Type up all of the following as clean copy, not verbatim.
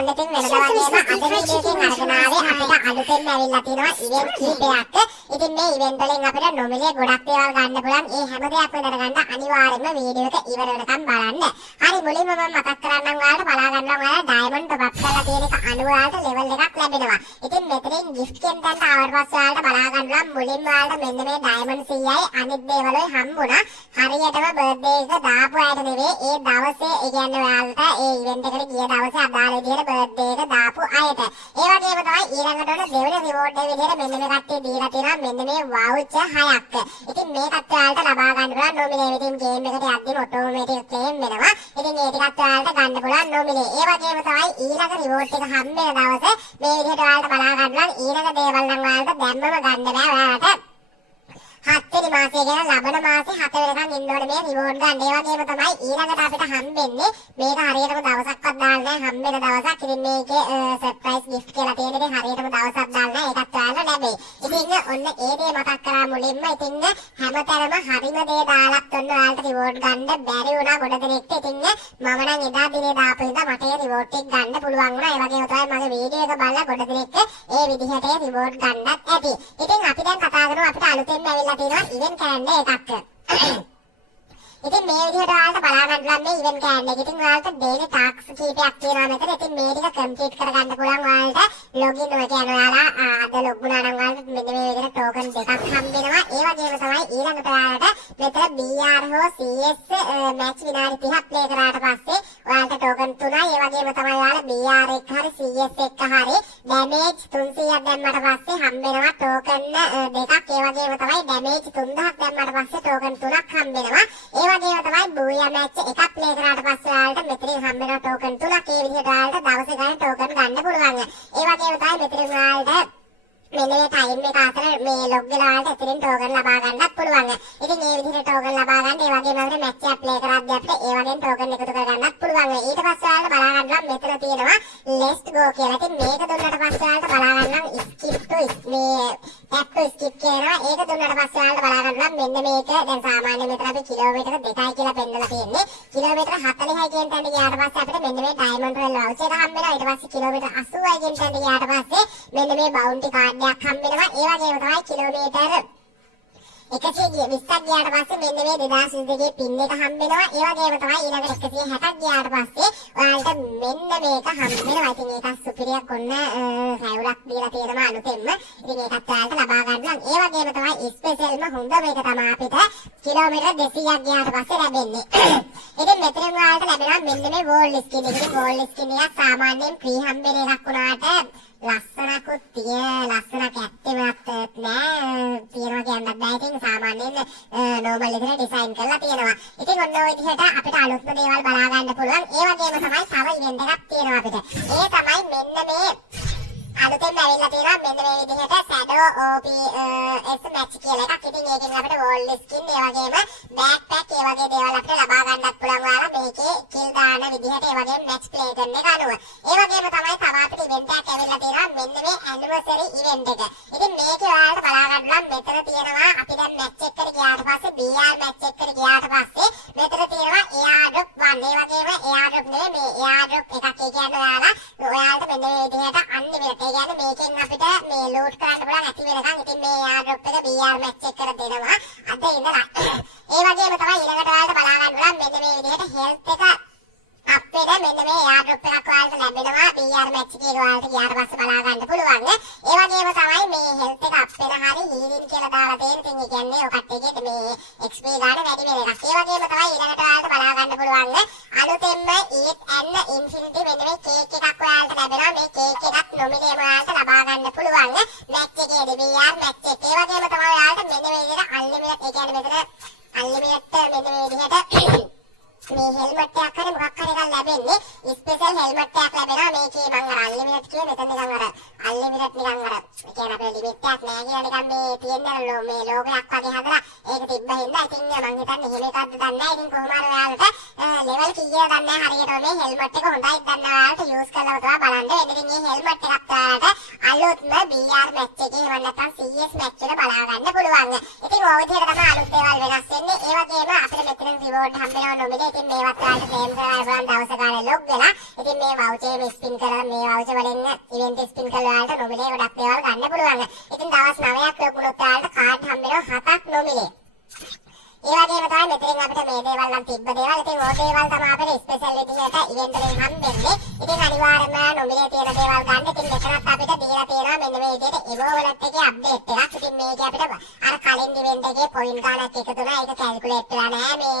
ඔන්න ඉතින් වෙනදා වගේම අද වීඩියෝ එකෙන් අරගෙන ආවේ අපිට අලුතෙන් ඇවිල්ලා තියෙනවා ඉවෙන්ට් කීපයක්. ඉතින් මේ ඉවෙන්ට් වලින් අපිට නොමිලේ ගොඩක් දේවල් ගන්න පුළුවන්. ඒ හැම දෙයක්ම දැනගන්න අනිවාර්යයෙන්ම වීඩියෝ එක ඉවර වෙනකම් බලන්න. හරි මුලින්ම මම මතක් කරන්නම් ඔයාලට බලා ගන්නවා ඔයාලා ඩයමන්ඩ් ටොප් අප් කරලා තියෙන එක අනුව ඔයාලට ලෙවල් එකක් ලැබෙනවා. ඉතින් මෙතනින් gift එකෙන් දැන් ආවට පස්සේ ඔයාලට බලා ගන්නවා මුලින්ම ඔයාලට මෙන්න මේ ඩයමන්ඩ් 100යි අනිත් දේවලුයි හම්බුණා. හරියටම බර්ත්ඩේ එක දාපු අයට නෙවෙයි ඒ දවසේ ඒ කියන්නේ ඔයාලට ඒ ඉවෙන්ට් එකට ගිය දවසේ අදාළ විදිහට බර්ත්ඩේ එක දාපු අයට. ඒ වගේම තමයි ඊළඟට ඔන්න දෙවෙනි රිවෝඩ් එක විදිහට මෙන්න මේ කට්ටිය දීලා තියෙනවා මෙන්න මේ වවුචර් 6ක්. ඉතින් මේකත් ඔයාලට ලබා ගන්න පුළුවන් නොමිලේ. ඉතින් ගේම් එකට යද්දිම ඔටෝමැටික් ක්ලේම් වෙනවා. ඉතින් ඒ ටිකත් ඔයාලට ගන්න පුළුවන් නොමිලේ. ඒ වගේම තමයි ඊළඟ රිවෝඩ් එක හම්බ වෙන දවසේ මේ විදිහට ඔයාලට බලා ගන්න පුළුවන් ඊළඟ දේවල් නම් ඔයාලට දැම්මම ගන්න බෑ ඔයාලට. 7 වෙනි මාසයේ කියන ලබන මාසේ 7 වෙනිකන් ඉන්න ඕනේ මේ රිවෝඩ් ගන්න. ඒ වගේම තමයි ඊළඟට අපිට හම්බෙන්නේ මේක හරියටම දවසක්වත් දාන්න නැහැ හම්බෙන දවසක්. ඉතින් මේකේ සර්ප්‍රයිස් gift කියලා තියෙන ඉතින් හරියටම දවසක් දාන්න නැහැ. ඒකත් ඔයාලට ලැබෙයි. ඉතින් ඔන්න ඒ දේ මතක් කරා මුලින්ම. ඉතින් හැමතැනම හරිම දේ දාලත් ඔන්න ඔයාලට රිවෝඩ් ගන්න බැරි වුණා ගොඩ දෙනෙක්ට. ඉතින් මම නම් එදා දිනේ දාපු හින්දා මට ඒ රිවෝඩ් එක ගන්න පුළුවන් වුණා. ඒ වගේම තමයි මගේ වීඩියෝ එක බලලා ගොඩ දෙනෙක්ට ඒ විදිහට ඒ රිවෝඩ් ගන්නත් ඇති. ඉතින් අපි දැන් කතා කරමු අපිට අලුතෙන් ඇවිල්ලා තියෙනවා ඉවෙන්ට් කැලෙන්ඩර් එකක්. ඉතින් මේ විදිහට ඔයාලට බලා ගන්න පුළුවන් මේ ඉවෙන්ට් කැලෙන්ඩර් එක. ඉතින් ඔයාලට ඩේලි ටාස්ක් කීපයක් තියෙනවා මෙතන. ඉතින් මේ ටික කම්ප්ලීට් කරගන්න පුළුවන් ඔයාලට ලොගින් ඔය කියන්නේ ඔයාලා අද ලොග් වුණා නම් ඔයාලට මෙන්න මේ විදිහට ටෝකන් දෙකක් හම්බ වෙනවා. ඒ වගේම තමයි ඊළඟට ඔයාලට මෙතන BR හෝ CS මැච් විනාඩි 30ක් ප්ලේ කරාට පස්සේ ඔයාලට ටෝකන් 3යි. ඒ වගේම තමයි ඔයාලා BR එක හරි CS එක හරි ඩැමේජ් 300ක් දැම්මට පස්සේ හම්බ වෙනවා ටෝකන් දෙකක්. ඒ වගේම තමයි ඩැමේජ් 3000ක් දැම්මට පස්සේ ටෝකන් 3ක් හම්බ වෙනවා. ඒ වගේම තමයි බූයා මැච් එකක් ප්ලේ කරාට පස්සේ ඔයාලට මෙතනින් හම්බ වෙන ටෝකන් 3ක්. ඒ විදිහට ඔයාලට දවසේ ගන්න ටෝකන් ගන්න පුළුවන්. ඒ වගේම තමයි මෙතනින් ඔයාලට මෙන්න මේ ටයිම් එක අතර මේ ලොග් වෙලා වලට එතනින් ටෝකන් ලබා ගන්නත් පුළුවන්. ඉතින් මේ විදිහට ටෝකන් ලබා ගන්න ඒ වගේම අපිට මැච් එක ප්ලේ කරද්දී අපිට ඒ වගේම ටෝකන් එකතු කර ගන්නත් පුළුවන්. ඊට පස්සේ ඔයාලට බලා ගන්නවා මෙතන තියෙනවා let's go කියලා. ඉතින් මේක දුන්නට පස්සේ ඔයාලට බලා ගන්නවා skip to මේ tap to skip කියනවා. ඒක දුන්නට පස්සේ ඔයාලට බලා ගන්නවා මෙන්න මේක දැන් සාමාන්‍ය මෙතන අපි කිලෝමීටර 2යි කියලා පෙන්නලා තියෙන්නේ. කිලෝමීටර 40යි කියන තැනට ගියාට පස්සේ අපිට මෙන්න මේ ඩයමන්ඩ් රෙල් වවුචර් එක හම්බ වෙනවා. ඊට පස්සේ කිලෝමීටර 80යි කියන තැනට ගියාට පස්සේ මෙන්න මේ බවුන්ටි කාඩ් එකක් හම්බ වෙනවා. ඒ වගේම තමයි කිලෝමීටර 120ක් ගියාට පස්සේ මෙන්න මේ 2022 පින් එක හම්බ වෙනවා. ඒ වගේම තමයි ඊළඟට 160ක් ගියාට පස්සේ ඔයාලට මෙන්න මේක හම්බ වෙනවා. ඉතින් ඒක සුපිරියක් ඔන්න රැවුලක් දීලා තියෙනවා අලුතෙන්ම. ඉතින් ඒකත් ඔයාලට ලබා ගන්න පුළුවන්. ඒ වගේම තමයි ස්පෙෂල්ම හොඳ මේක තමයි අපිට කිලෝමීටර 200ක් ගියාට පස්සේ ලැබෙන්නේ. ඉතින් මෙතනින් ඔයාලට ලැබෙනවා මෙන්න මේ වෝල් ස්කින් එක. ඉතින් වෝල් ස්කින් එක සාමාන්‍යයෙන් ෆ්‍රී හම්බෙන එකක් වුණාට ලස්සනකුත් ලස්සනක් ඇත්තෙවත් නෑ තියෙනවා කියන්නත් බෑ. ඉතින් සාමාන්‍යයෙන් නෝමල් විදිහට ඩිසයින් කරලා තියෙනවා. ඉතින් ඔන්න ඔය විදිහට අපිට අලුත්ම දේවල් බලා ගන්න පුළුවන්. ඒ වගේම තමයි තව ඉවෙන්ට් එකක් තියෙනවා අපිට. ඒ තමයි මෙන්න මේ අලුතෙන් ඇවිල්ලා තියෙනවා මෙන්න මේ විදිහට Shadow OPS match කියලා එකක්. ඉතින් ඒකෙන් අපිට wall skin ඒ වගේම backpack ඒ වගේ දේවල් අපිට ලබා ගන්නත් පුළුවන්. ඔයාලා මේකේ kill දාන විදිහට ඒ වගේම match play කරන එක අනුව. ඒ වගේම තමයි තව අපිට event එකක් ඇවිල්ලා තියෙනවා මෙන්න මේ anniversary event එක. ඉතින් මේකේ ඔයාලට බලා ගන්න මෙතන තියෙනවා අපි දැන් match එකකට ගියාට පස්සේ BR match එකකට ගියාට පස්සේ මෙතන තියෙනවා airdrop 1. ඒ වගේම airdrop නෙවෙයි මේ airdrop එකක්. ඒ කියන්නේ ඔයාලට මෙන්න මේ විදිහට unlimited කියන්නේ මේකෙන් අපිට මේ ලෝඩ් කරන්න පුළුවන් ඇති වෙනකන්. ඉතින් මේ airdrop එක BR match එකට දෙනවා අද ඉඳලා. ඒ වගේම තමයි ඊළඟට ඔයාලට බලා ගන්න පුළුවන් මෙන්න මේ විදිහට health එක අපේ මෙන්න මේ airdrop එකක් ඔයාලට ලැබෙනවා BR match එකේ ඔයාලට ගියාට පස්සේ බලා ගන්න පුළුවන්. ඒ වගේම තමයි මේ health එක අප් වෙන හරි healing කියලා දාලා තියෙන. ඉතින් ඒ කියන්නේ ඔය කට්ටියගේ මේ XP ගන්න වැඩි වෙන එකක්. ඒ වගේම තමයි ඊළඟට ඔයාලට බලා ගන්න පුළුවන් අලුතෙන්ම eat and infinity මෙන්න මේ කේක් එකක් ඔයාලට ලැබෙනවා. මේ කේක් එකත් නොමිනේම ඔයාලට ලබා ගන්න පුළුවන්. match එකේදී BR match එක. ඒ වගේම තමයි ඔයාලට මෙන්න මේ විදිහට unlimited ඒ කියන්නේ මෙතන unlimited මෙන්න මේ විදිහට මේ හෙල්මට් එකක් හරි මොකක් හරි එකක් ලැබෙන්නේ. ස්පෙෂල් හෙල්මට් එකක් ලැබෙනවා. මේකේ මම අර අන්ලිමිටඩ් කියන මෙතන නිකන් අර අන්ලිමිටඩ් නිකන් අර ඒ කියන්නේ අපේ ලිමිට් එකක් නෑ කියලා නිකන් මේ තියෙන මේ ලෝගයක් වගේ හදලා ඒක තිබ්බ හින්දා ඉතින් මම හිතන්නේ එහෙම එකක්ද දන්නේ නැහැ. ඉතින් කොහොම හරි ඔයාලට ලෙවල් කීයද දන්නේ නැහැ හරියටම මේ හෙල්මට් එක හොඳයි දන්න ඔයාලට යූස් කරලා තමයි බලන්න වෙන්නේ. ඉතින් මේ හෙල්මට් එකත් ඔයාලට අලුත්ම BR මැච් එකේ එහෙම නැත්නම් CS මැච් වල බලා ගන්න පුළුවන්. ඉතින් ඔය විදිහට තමයි අලුත් දේවල් වෙනස් වෙන්නේ. ඒ වගේම අපිට මෙතන රිවෝඩ් හම්බ වෙනව නොමිලේ. ඉතින් මේවත් ඔයාලට ක්ලේම් කරලා බලන්න දවස් ගානේ ලොග් වෙලා. ඉතින් මේ වවුචර් ස්පින් කරලා මේ වවුචර් වලින් ඉවෙන්ට් ස්පින් කරලා ඔයාලට නොමිලේ ගොඩක් දේවල් ගන්න පුළුවන්. ඉතින් දවස් 9ක් ලොකුනොත් ඔයාලට කාඩ් හම්බ වෙනවා 7ක් නොමිලේ. ඒ වගේම තමයි මෙතනින් අපිට මේ දේවල් නම් තිබ්බ දේවල්. ඉතින් ඔය දේවල් තමයි අපිට ස්පෙෂල් විදිහට ඉවෙන්ට් වලින් හම්බෙන්නේ. ඉතින් අනිවාර්යයෙන්ම නොමිලේ තියෙන දේවල් ගන්න. ඉතින් මෙතනත් අපිට දීලා තියෙනවා මෙන්න මේ විදිහට එවෝ වලට් එකේ අප්ඩේට් එකක්. ඉතින් මේක අපිට අර කලින් ඉවෙන්ට් එකේ පොයින්ට් ගානක් එකතු වුණා. ඒක කැල්කියුලේට් වෙලා නැහැ මේ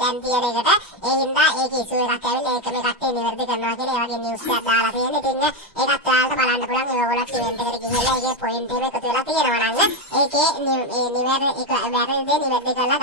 දැන් තියෙන එකට. ඒ හින්දා ඒක ඉෂුව එකක් ඇවිල්ලා ඒක මේ කට්ටිය නිවැරදි කරනවා කියන ඒ වගේ නිවුස් එකක් දාලා තියෙනවා. ඉතින් ඒකත් ඔයාලට බලන්න පුළුවන්. එවෝ වලට් ඉවෙන්ට් එකට ගිහිල්ලා ඒකේ පොයින්ට් එක එකතු වෙලා තියෙනවා නම් ඒකේ නිවැරදි කරලා